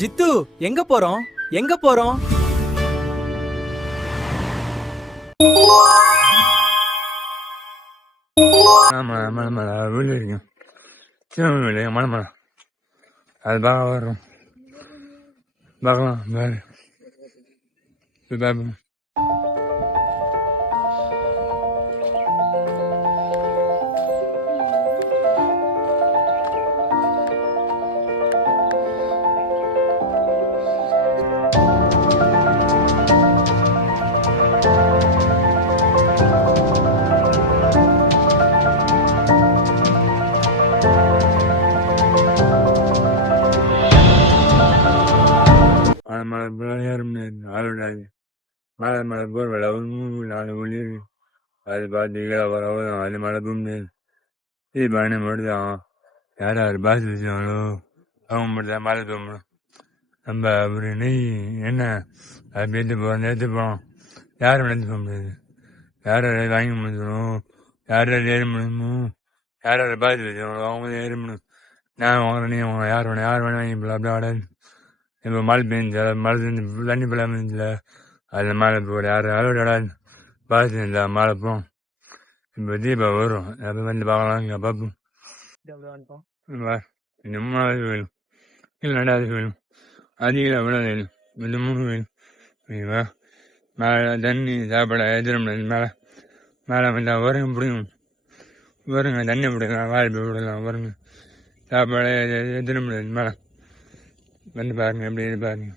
ஜித்து, எங்க போறோம்? எங்க போறோம்? மழை மழை வீடு இருக்கும். சின்ன வீடு மழை மழை அது பார்க்க வரும். பார்க்கலாம் வேறு பார்ப்போம். மழை ஏற முடியாது ஆளுடாது. மழை மழை போகிற வேலை 4 மணி அது பார்த்து கீழே வரவும் அது மழை போக முடியாது. இது பயணம் மட்டும்தான். யார் யார் பாசு வச்சாங்களோ அவங்க மட்டும் தான் மழை போக முடியும். நம்ம ஒரு நெய் என்ன அது எடுத்து போகலாம். யாரும் நடந்து போக முடியாது. யார் யார் வாங்கி முடிக்கணும், யார் யார் ஏற முடியுமோ, யார் யார் பாசு வச்சாங்களோ அவங்க ஏற முடியும். நான் வாங்குறேன், நீ வாங்க, யார் வேணும் வாங்கி போகலாம். அப்படியே ஆடாது. இப்போ மழை பெஞ்சா மழை பெஞ்சு தண்ணி போடாமல் இருந்துச்சுல அதில் மழை போகிற யாரும் அளவோட பாசு இருந்தா மழை போகும். இப்போ தீபா வரும், அப்போ வந்து பார்க்கலாம். இங்கே பார்ப்போம். இன்னும் மழை வேணும், இல்லை நடாது வேணும், அதிகம் விட வேணும், இந்த 3 வேணும். ஓகேவா? மேலே தண்ணி சாப்பாடு எதிர முடியாது. மேலே மேலே வந்தால் வருங்க பிடிக்கும். வருங்க தண்ணி பிடிக்கலாம், வாழை போய் விடலாம். வருங்க சாப்பாடு எதிர முடியாது. மேலே வந்து பாருங்க, எப்படி பாருங்க.